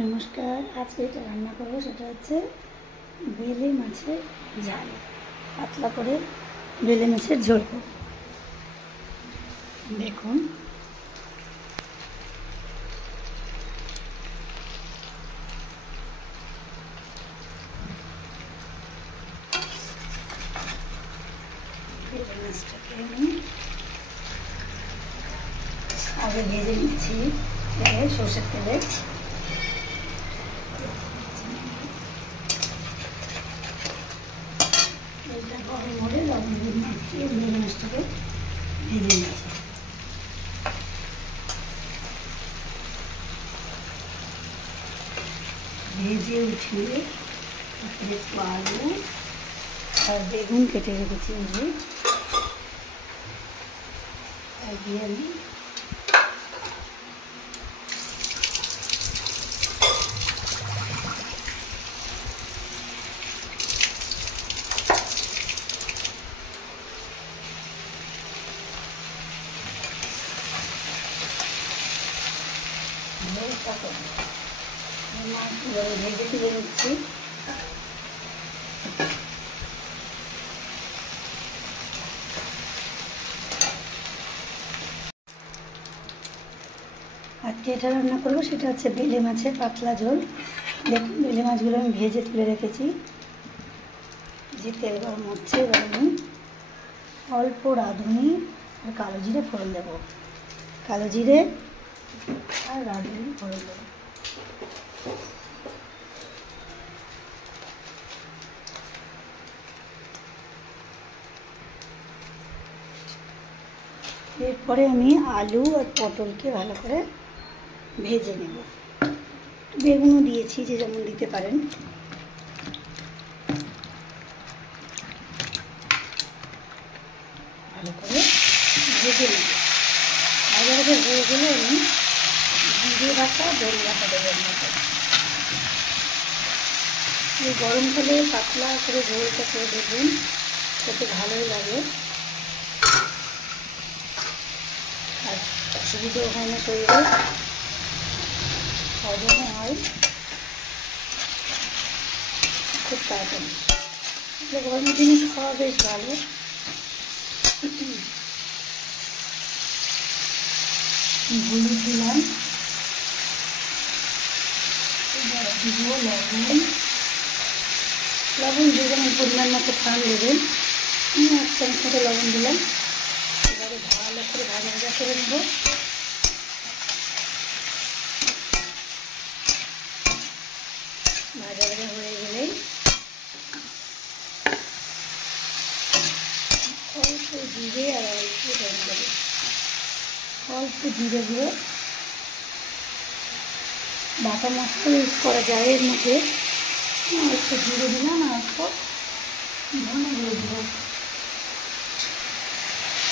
নমস্কার। আজকে এটা রান্না করবো, সেটা হচ্ছে বেলে মাছের ঝাল। পাতলা করে বেলে মাছের ঝোল করব। দেখুন, বেলে মাছটাকে আমি আগে ভেজে নিচ্ছি সর্ষের তেলে। এটা গরম হলে লবণ দিয়ে মাখিয়ে বেলে মাছটাকে ভেজে নিচ্ছি। ভেজে উঠিয়ে একটু আলু আর বেগুন কেটে রেখেছি, দিয়ে আমি মাছগুলো ভেজে তুলে নিচ্ছি। আর যেটা রান্না করবো সেটা হচ্ছে বেলে মাছের পাতলা ঝোল। দেখুন, বেলে মাছগুলো আমি ভেজে তুলে রেখেছি। যে তেল গরম হচ্ছে, এবার আমি অল্প রাঁধুনি আর কালো জিরে ফোড়ন দেবো। কালো জিরে আর রাঁধুনি ফোড়ন দেবো। এরপরে আমি আলু আর পটলকে ভালো করে ভেজে নেব। বেগুনও দিয়েছি, যে যেমন দিতে পারেন। ভালো করে ভেজে নেব। ভালো করে হয়ে গেলে আমি জিরে বাটা দই বাটা দেবো। এই গরমকালে পাতলা করে ঝোলটা করে দেবেন, খেতে ভালোই লাগে। আর অসুবিধাও হয় না, শরীরে হজমও হয় খুব তাড়াতাড়ি। গরমের দিনে খাওয়া বেশ ভালো। হলুদ দিলাম, দিব লবণ দিয়ে যেমন পরিমাণ মতো খান দেবেন। আমি 1 চামচ মতো লবণ দিলাম। এবারে ভালো করে ভাজা ভাজা করে নেব। ভাজা ভাজা হয়ে গেলেই অল্প জিরে আর অল্প ধনে দেবো। অল্প জিরে দিয়ে বাটা মশলা ইউজ করা যায় এর মধ্যে। একটু জিরে দিলাম আর অল্প ধনে দিয়ে দেবো।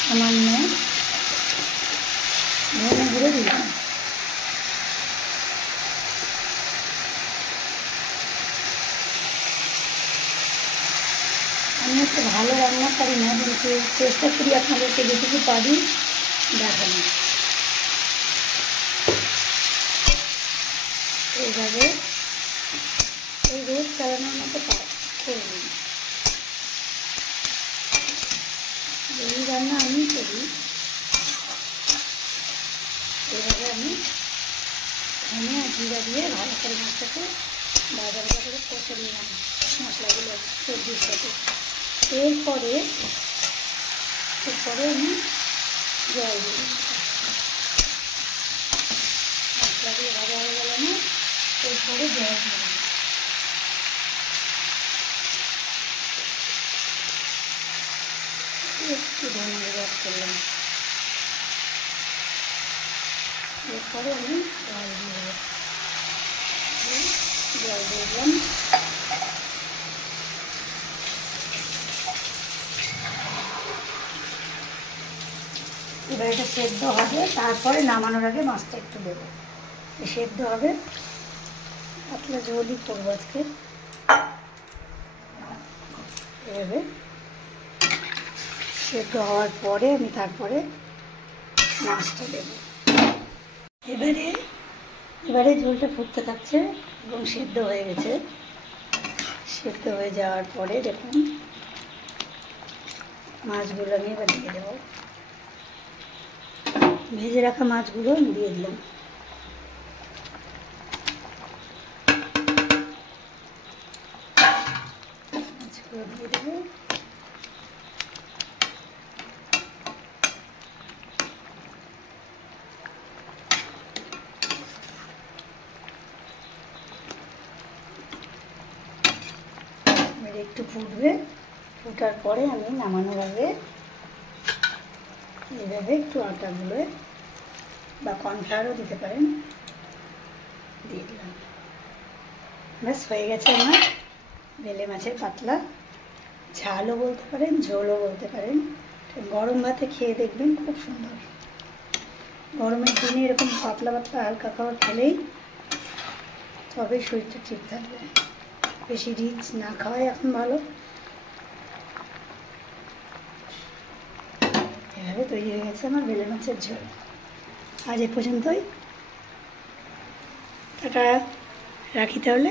সামান্য ধনে গুঁড়ো দিলাম। আমি একটু ভালো রান্না পারি না, কিন্তু চেষ্টা করি আপনাদেরকে যেটুকু পারি দেখানো। এইভাবে এই রোজ চালানোর মতো করে নিই। এই রান্না আমি করি। এভাবে আমি ধনে আর জিরা দিয়ে ভালো করে মাছটাকে ভাজা ভাজা করে কষে নিলাম মশলাগুলো সবজির সাথে। এরপরে আমি জল দিই। মশলাগুলো ভাজা হয়ে গেল না, এরপরে জল দিলাম। একটু ধনে গুঁড়ো করলাম। এরপরে আমি জল দিয়ে দিলাম। এবার এটা সেদ্ধ হবে, তারপরে নামানোর আগে মাছটা একটু দেবো। সেদ্ধ হবে, পাতলা ঝোলই করবো আজকে। এভাবে সেদ্ধ হওয়ার পরে আমি তারপরে মাছটা দেবো। এবারে এবারে ঝোলটা ফুটতে থাকছে এবং সেদ্ধ হয়ে গেছে। সেদ্ধ হয়ে যাওয়ার পরে দেখুন মাছগুলো আমি এবার দিয়ে দেবো। ভেজে রাখা মাছগুলো আমি দিয়ে দিলাম। মাছগুলো দিয়ে দেবো। একটু ফুটবে, ফুটার পরে আমি নামানোর আগে এইভাবে একটু আটা গুলে বা কর্নফ্লাওয়ারও দিতে পারেন, দিয়ে দিলাম। ব্যাস হয়ে গেছে আমার বেলে মাছের পাতলা ঝালও বলতে পারেন, ঝোলও বলতে পারেন। গরম ভাতে খেয়ে দেখবেন খুব সুন্দর। গরমের দিনে এরকম পাতলা পাতলা হালকা খাবার খেলেই তবেই শরীরটা ঠিক থাকবে। বেশি রিচ না খাওয়াই এখন ভালো। এভাবে তৈরি হয়ে গেছে আমার বেলে মাছের ঝোল। আজ এ পর্যন্তই, টাটা, রাখি তাহলে।